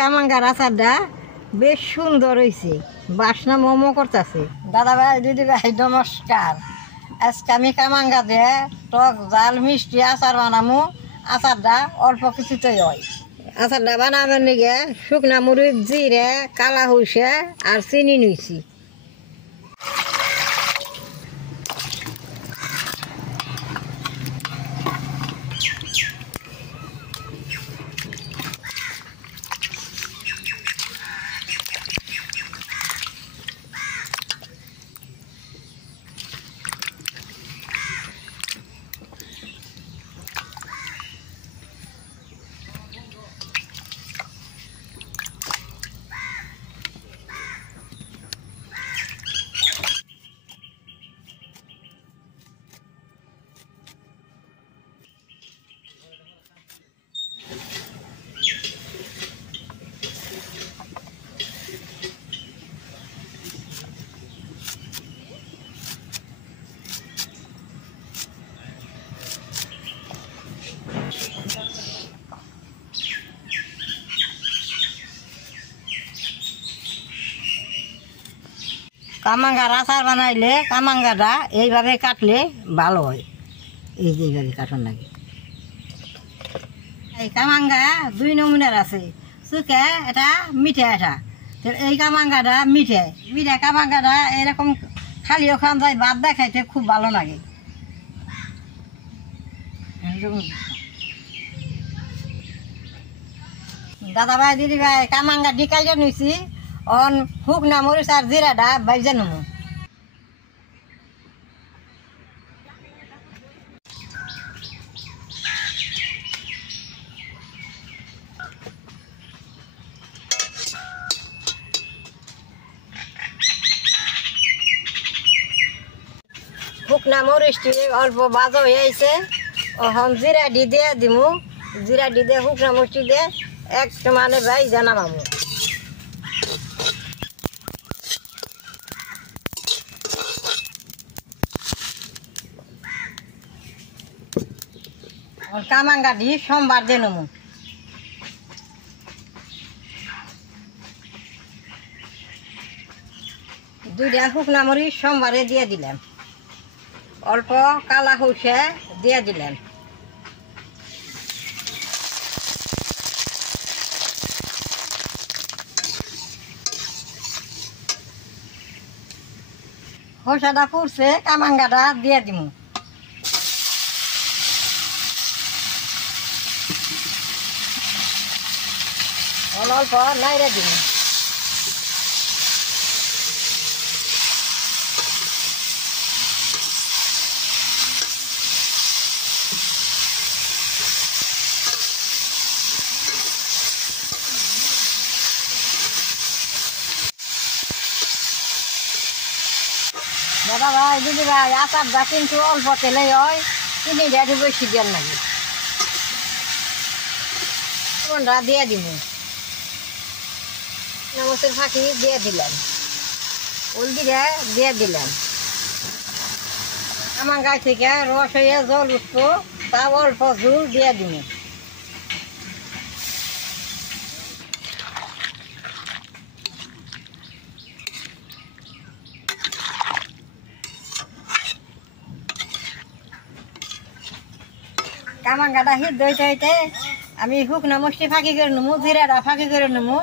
কামাঙ্গার আচারটা বেশ সুন্দর হয়েছে, বাসনা মোমো করতেছে। দাদা ভাই দিদি ভাই নমস্কার। আজকে আমি কামাঙ্গা দিয়ে টক জাল মিষ্টি আচার বানামু। আচারটা অল্প কিছুতেই হয়। আচারটা বানাবার নিগে শুকনা মরিচ, জিরে, কালা সরষে আর চিনি নিয়েছি। কামাঙ্গার আচার বানাইলে কামাঙ্গাটা এইভাবে কাটলে ভালো হয়। এই যে এইভাবে কাটন লাগে। এই কামাঙ্গা দুই নমুনার আছে, চুকে এটা মিঠা এটা। এই কামাঙ্গাটা মিঠে মিঠা কামাঙ্গাটা এরকম খালিও খান যায়, ভাত দিয়ে খাইতে খুব ভালো লাগে। দাদা ভাই দিদি ভাই কামাঙ্গা ডিকাইলে নিছি, অন শুকনা মরিচ আর জিরাটা বাইজা নমু। শুকনা মরিচটি অল্প বাজা হয়ে আইছে, এখন জিরা দিয়ে দিমু। জিরা দিয়ে শুকনা মরিচটি দিয়ে একটু মানে বাইজা নামামু। কামাঙ্গা দি সোমবার দিয়ে নেবো। দুইটা শুকনা মরিচ সোমবারে দিয়ে দিলাম, অল্প কালা সরষে দিয়ে দিলাম। সরষেটা পুড়ছে, কামাঙ্গাটা দিয়ে দিব। অল্প নাইরে দিব। দাদা ভাই দিদি ভাই আচারটা কিন্তু অল্প তেলেই হয়, চিনি একটু বেশি দেন নাকি। কোনটা দিয়ে দিব, নামচের ফাঁকি দিয়ে দিলাম, হলদিটা দিয়ে দিলাম। আমার গাছ থেকে রস হয়ে জল উঠতো, তা অল্প জল দিয়ে দিব। কামাঙ্গাটা সিদ্ধ হইতে হইতে আমি শুকনা মরিচটি ফাঁকি করে নেবো, জিরাটা ফাঁকি করে নেবো।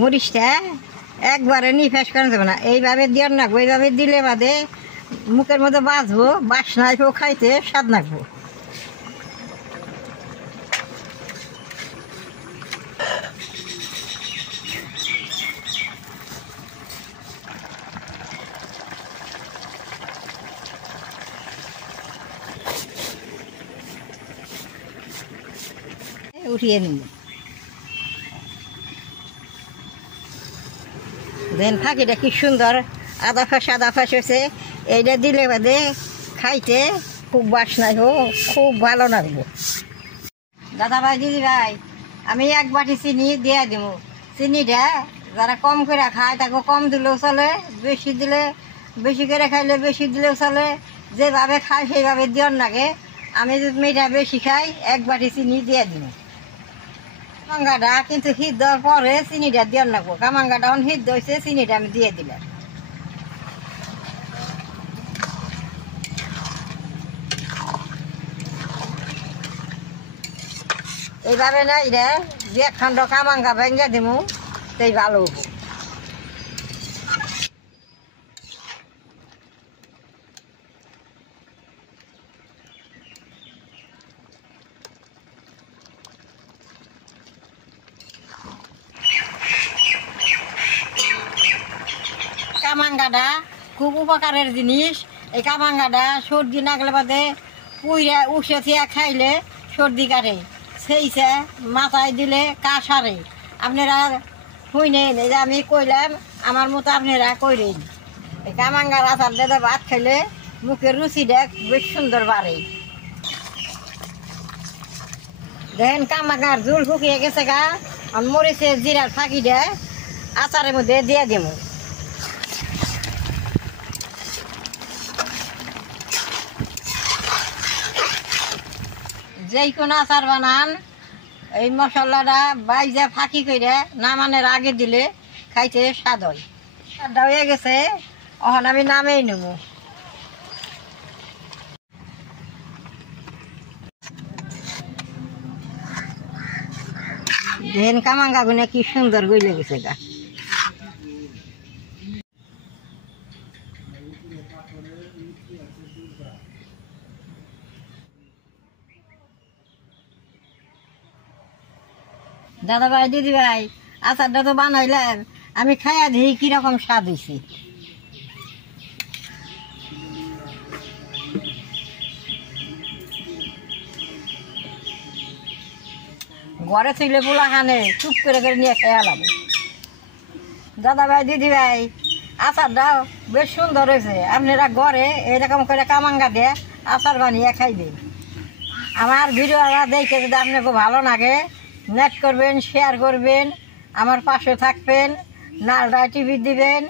মরিচটা একবারে নিফাস করা যাবে না, এইভাবে দিয়ে রাখবো। এইভাবে দিলে বাদে মুখের মধ্যে বাঁচবো, বাসনা খাইতে স্বাদ লাগবো। উঠিয়ে নিব। দেন ফাঁকিটা কি সুন্দর আদা ফাঁস হয়েছে। এইটা দিলে বাদে খাইতে খুব বাসনাই হোক, খুব ভালো লাগবে। দাদা ভাই দিদি ভাই, আমি এক বাটি চিনি দিয়ে দিব। চিনিটা যারা কম করে খায় তাকে কম দিলেও চলে, বেশি দিলে বেশি করে খাইলে বেশি দিলেও চলে, যেভাবে খায় সেইভাবে দিওর লাগে। আমি যদি মেয়েটা বেশি খাই এক বাটি চিনি দিয়ে দিব। কামাঙ্গাটা কিন্তু সিদ্ধ হওয়ার পরে চিনিটা দিওর লাগবো। কামাঙ্গাটা এখন সিদ্ধ হয়েছে, চিনিটা আমি দিয়ে দিলাম। এইভাবে না এটা যে খণ্ড কামাঙ্গা ভেঙে দিব তাই ভালো হবো। কামাঙ্গাটা খুব উপকারের জিনিস। এই কামাঙ্গাটা সর্দি না গেলে বাদে পুইরা উষে থিয়া খাইলে সর্দি কাটে, সেইছে মাথায় দিলে কাশ সারে। আপনারা শুনেন, এই যে আমি কইলাম আমার মতো আপনারা কইরেন। এই কামাঙ্গার আচার দিয়ে ভাত খাইলে মুখের রুচিটা বেশ সুন্দর বাড়ে। দেখেন কামাঙ্গার ঝোল শুকিয়ে গেছে গা। মরিচে জিরার ফাঁকি দেয় আচারের মধ্যে দিয়ে দিব। যেই কোনো আচার বানান এই মশলাটা বাইজা ফাঁকি করে নামানোর আগে দিলে খাইতে স্বাদ হয়। স্বাদটা হয়ে গেছে, এখন আমি নামেই নেব। দেখেন কামাঙ্গা গুনে কি সুন্দর গইলে গেছে গা। দাদা ভাই দিদি ভাই, আচারটা তো বানাইলাম, আমি খাইয়া দিই কিরকম স্বাদ হয়েছে। ঘরে থাকলে পোলা খানে চুপ করে নিয়ে খেয়ে আলাম। দাদা ভাই দিদি ভাই, আচারটাও বেশ সুন্দর হয়েছে। আপনারা ঘরে এরকম করে কামাঙ্গা দিয়ে আচার বানিয়ে খাইবেন। আমার ভিডিওটা দেখে যদি আপনাকে ভালো লাগে নেট করবেন, শেয়ার করবেন, আমার পাশে থাকবেন, নালটা টিভি দিবেন।